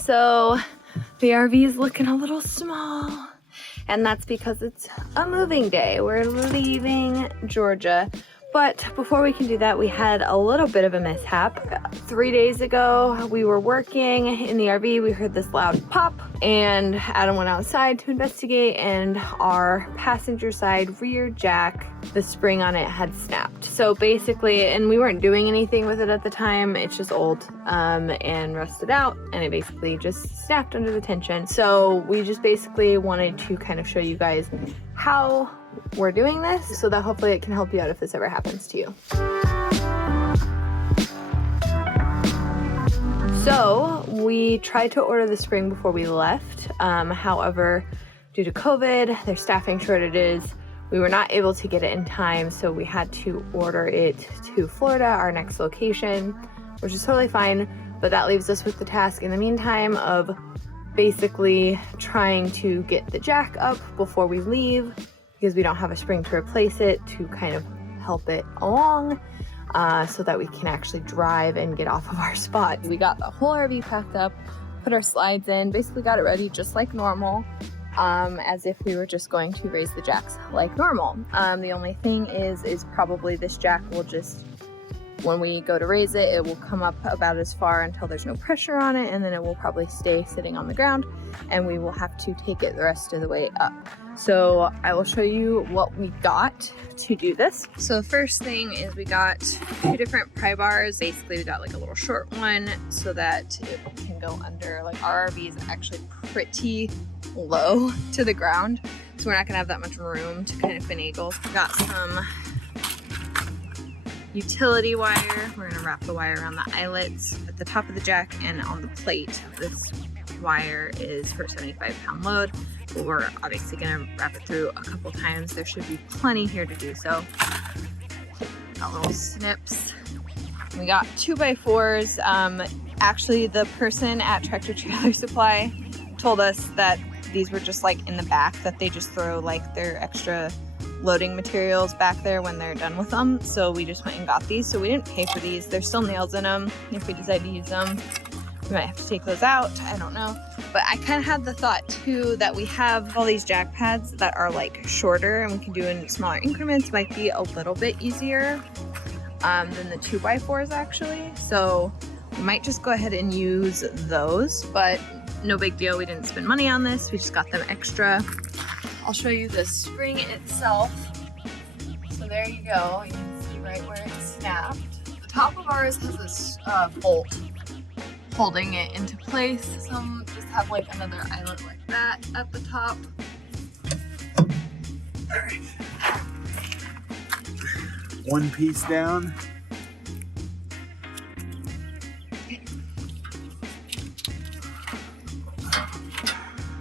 So the RV is looking a little small, and that's because it's a moving day. We're leaving Georgia. But before we can do that, we had a little bit of a mishap. 3 days ago, we were working in the RV. We heard this loud pop, and Adam went outside to investigate, and our passenger side rear jack, the spring on it had snapped. So basically, and we weren't doing anything with it at the time, it's just old and rusted out, and it basically just snapped under the tension. So we just basically wanted to kind of show you guys how we're doing this, so that hopefully it can help you out if this ever happens to you. So we tried to order the spring before we left. However, due to COVID, there's staffing shortages, we were not able to get it in time, so we had to order it to Florida, our next location, which is totally fine, but that leaves us with the task in the meantime of basically trying to get the jack up before we leave, because we don't have a spring to replace it to kind of help it along, so that we can actually drive and get off of our spot. We got the whole RV packed up, put our slides in, basically got it ready just like normal, as if we were just going to raise the jacks like normal. The only thing is probably this jack will just, when we go to raise it, it will come up about as far until there's no pressure on it, and then it will probably stay sitting on the ground, and we will have to take it the rest of the way up. So I will show you what we got to do this. So the first thing is we got 2 different pry bars. Basically we got like a little short one so that it can go under, like our RV is actually pretty low to the ground, so we're not gonna have that much room to kind of finagle. We got some utility wire. We're gonna wrap the wire around the eyelets at the top of the jack and on the plate. This wire is for a 75-pound load, but we're obviously gonna wrap it through a couple times. There should be plenty here to do so. Got little snips. We got 2x4s. Actually, the person at Tractor Trailer Supply told us that these were just like in the back, that they just throw like their extra loading materials back there when they're done with them. So we just went and got these. So we didn't pay for these. There's still nails in them. If we decide to use them, we might have to take those out. I don't know. But I kind of had the thought too that we have all these jack pads that are like shorter and we can do in smaller increments. Might be a little bit easier than the 2x4s actually. So we might just go ahead and use those, but no big deal. We didn't spend money on this. We just got them extra. I'll show you the spring itself. So there you go. You can see right where it snapped. The top of ours has this bolt holding it into place. Some just have like another eyelet like that at the top. All right. One piece down.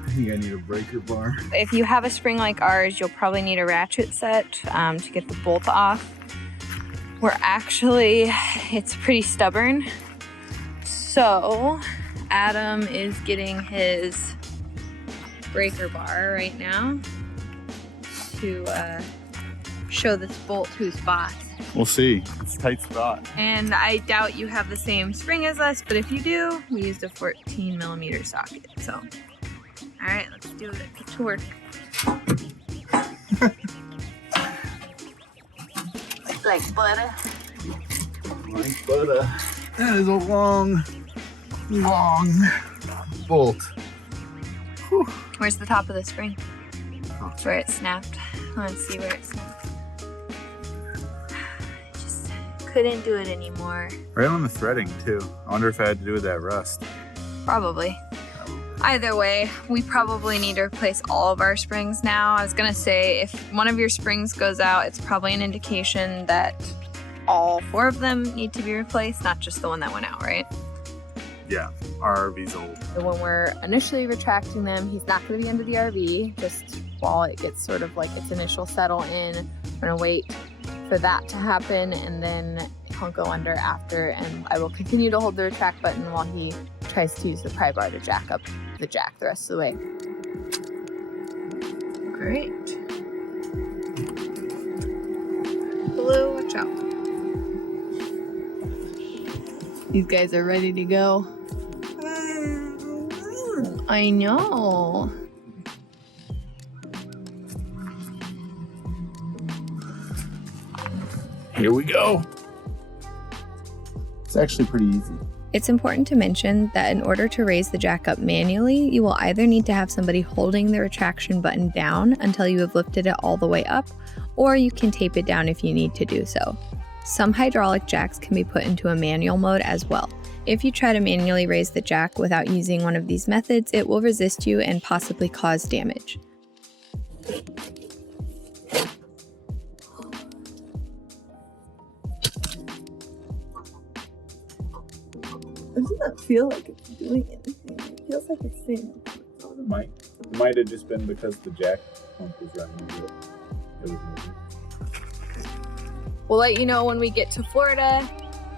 I think I need a breaker bar. If you have a spring like ours, you'll probably need a ratchet set to get the bolt off. It's pretty stubborn. So Adam is getting his breaker bar right now to show this bolt to his boss. We'll see. It's a tight spot. And I doubt you have the same spring as us, but if you do, we used a 14mm socket. So, all right, let's do it. Get to work. Like butter. Like butter. That is a long bolt. Whew. Where's the top of the spring? That's where it snapped. Let's see where it snapped. Just couldn't do it anymore. Right on the threading too. I wonder if I had to do with that rust. Probably. Either way, we probably need to replace all of our springs now. I was gonna say, if one of your springs goes out, it's probably an indication that all 4 of them need to be replaced, not just the one that went out, right? Yeah, our RV's old. When we're initially retracting them, he's not gonna be under the RV, just while it gets sort of like its initial settle in. We're gonna wait for that to happen, and then he'll go under after, and I will continue to hold the retract button while he tries to use the pry bar to jack up the jack the rest of the way. Great. Blue, watch out. These guys are ready to go. I know. Here we go. It's actually pretty easy. It's important to mention that in order to raise the jack up manually, you will either need to have somebody holding the retraction button down until you have lifted it all the way up, or you can tape it down if you need to do so. Some hydraulic jacks can be put into a manual mode as well. If you try to manually raise the jack without using one of these methods, it will resist you and possibly cause damage. It doesn't feel like it's doing anything. It feels like it's saying. It might have just been because the jack pump was running. It was moving. We'll let you know when we get to Florida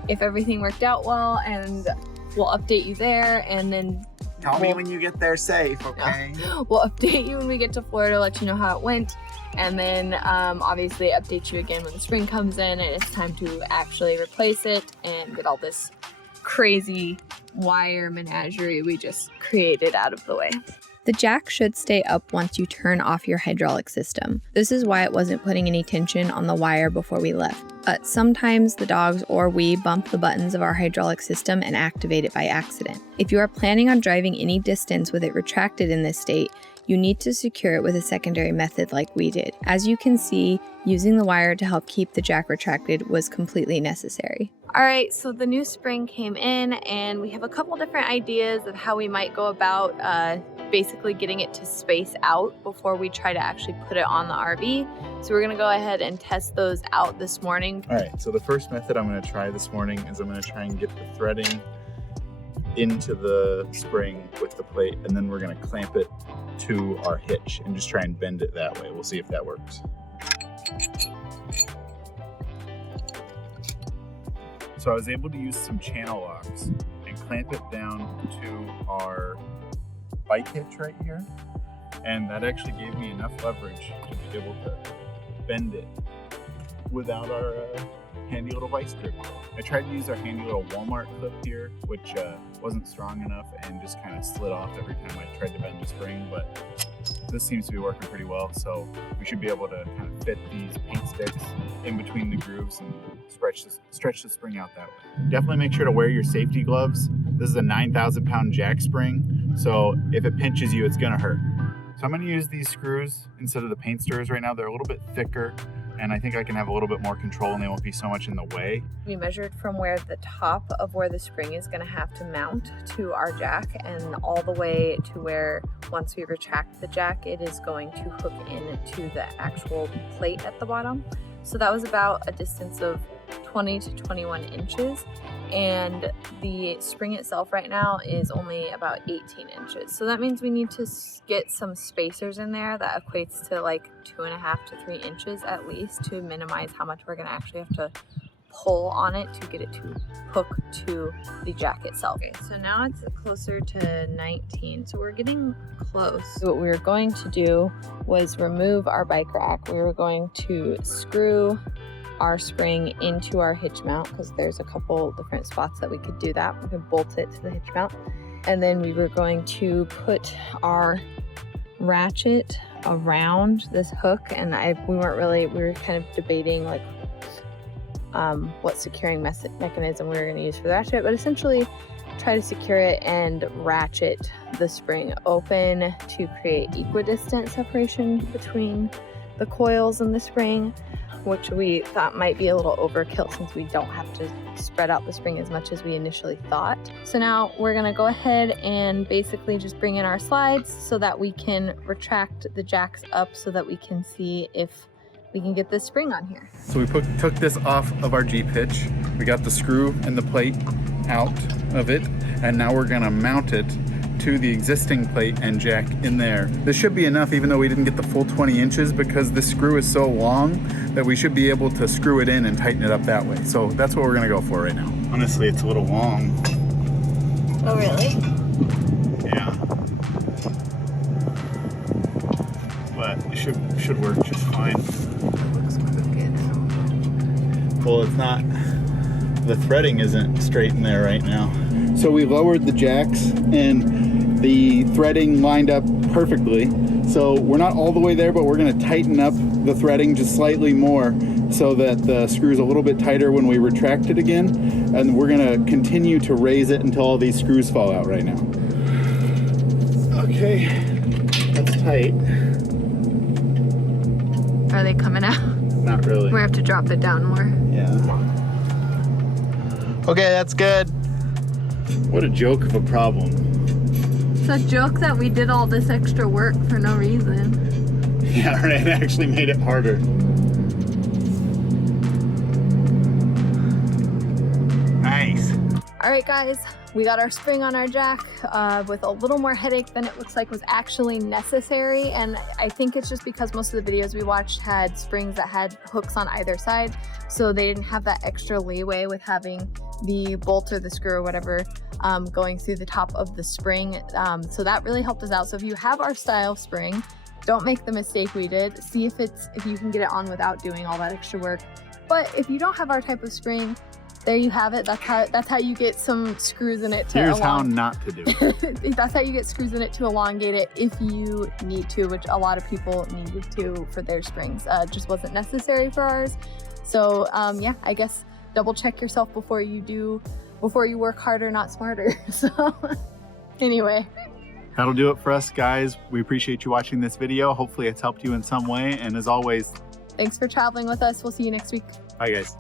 if everything worked out well, and we'll update you there, and then Tell me when you get there safe, okay? we'll update you when we get to Florida, let you know how it went, and then obviously update you again when the spring comes in and it's time to actually replace it and get all this crazy wire menagerie we just created out of the way. The jack should stay up once you turn off your hydraulic system. This is why it wasn't putting any tension on the wire before we left. But sometimes the dogs or we bump the buttons of our hydraulic system and activate it by accident. If you are planning on driving any distance with it retracted in this state, you need to secure it with a secondary method like we did. As you can see, using the wire to help keep the jack retracted was completely necessary. All right, so the new spring came in and we have a couple different ideas of how we might go about basically getting it to space out before we try to actually put it on the RV. So we're gonna go ahead and test those out this morning. All right, so the first method I'm gonna try this morning is I'm gonna try and get the threading into the spring with the plate, and then we're gonna clamp it to our hitch and just try and bend it that way. We'll see if that works. So I was able to use some channel locks and clamp it down to our bike hitch right here, and that actually gave me enough leverage to be able to bend it without our handy little vice grip. I tried to use our handy little Walmart clip here, which wasn't strong enough and just kind of slid off every time I tried to bend the spring, but this seems to be working pretty well, so we should be able to kind of fit these paint sticks in between the grooves and stretch the spring out that way. Definitely make sure to wear your safety gloves. This is a 9,000 pound jack spring, so if it pinches you, it's gonna hurt. So I'm gonna use these screws instead of the paint stirrers right now. They're a little bit thicker, and I think I can have a little bit more control and they won't be so much in the way. We measured from where the top of where the spring is gonna have to mount to our jack, and all the way to where once we retract the jack, it is going to hook into the actual plate at the bottom. So that was about a distance of 20 to 21 inches. And the spring itself right now is only about 18 inches. So that means we need to get some spacers in there that equates to like 2.5 to 3 inches at least to minimize how much we're gonna actually have to pull on it to get it to hook to the jack itself. Okay, so now it's closer to 19, so we're getting close. So what we were going to do was remove our bike rack. We were going to screw our spring into our hitch mount, because there's a couple different spots that we could do that. We could bolt it to the hitch mount, and then we were going to put our ratchet around this hook, and we were kind of debating like what securing mechanism we were going to use for the ratchet, but essentially try to secure it and ratchet the spring open to create equidistant separation between the coils and the spring, which we thought might be a little overkill since we don't have to spread out the spring as much as we initially thought. So now we're gonna go ahead and basically just bring in our slides so that we can retract the jacks up so that we can see if we can get this spring on here. So we took this off of our Jeep hitch. We got the screw and the plate out of it, and now we're gonna mount it to the existing plate and jack in there. This should be enough, even though we didn't get the full 20 inches, because the screw is so long that we should be able to screw it in and tighten it up that way. So that's what we're gonna go for right now. Honestly, it's a little long. Oh, really? Yeah. But it should work just fine. It looks good. Well, it's not, the threading isn't straight in there right now. So we lowered the jacks, and the threading lined up perfectly. So we're not all the way there, but we're gonna tighten up the threading just slightly more so that the screw's a little bit tighter when we retract it again. And we're gonna continue to raise it until all these screws fall out right now. Okay, that's tight. Are they coming out? Not really. We have to drop it down more. Yeah. Okay, that's good. What a joke of a problem. It's a joke that we did all this extra work for no reason. Yeah, right, it actually made it harder. Nice. All right, guys, we got our spring on our jack with a little more headache than it looks like was actually necessary. And I think it's just because most of the videos we watched had springs that had hooks on either side. So they didn't have that extra leeway with having the bolt or the screw or whatever going through the top of the spring. So that really helped us out. So if you have our style spring, don't make the mistake we did. See if you can get it on without doing all that extra work. But if you don't have our type of spring, there you have it. That's how you get some screws in it to Here's how not to do it. That's how you get screws in it to elongate it if you need to, which a lot of people needed to for their springs. Just wasn't necessary for ours. So yeah, I guess double check yourself before you work harder, not smarter. So anyway. That'll do it for us, guys. We appreciate you watching this video. Hopefully it's helped you in some way. And as always, thanks for traveling with us. We'll see you next week. bye guys.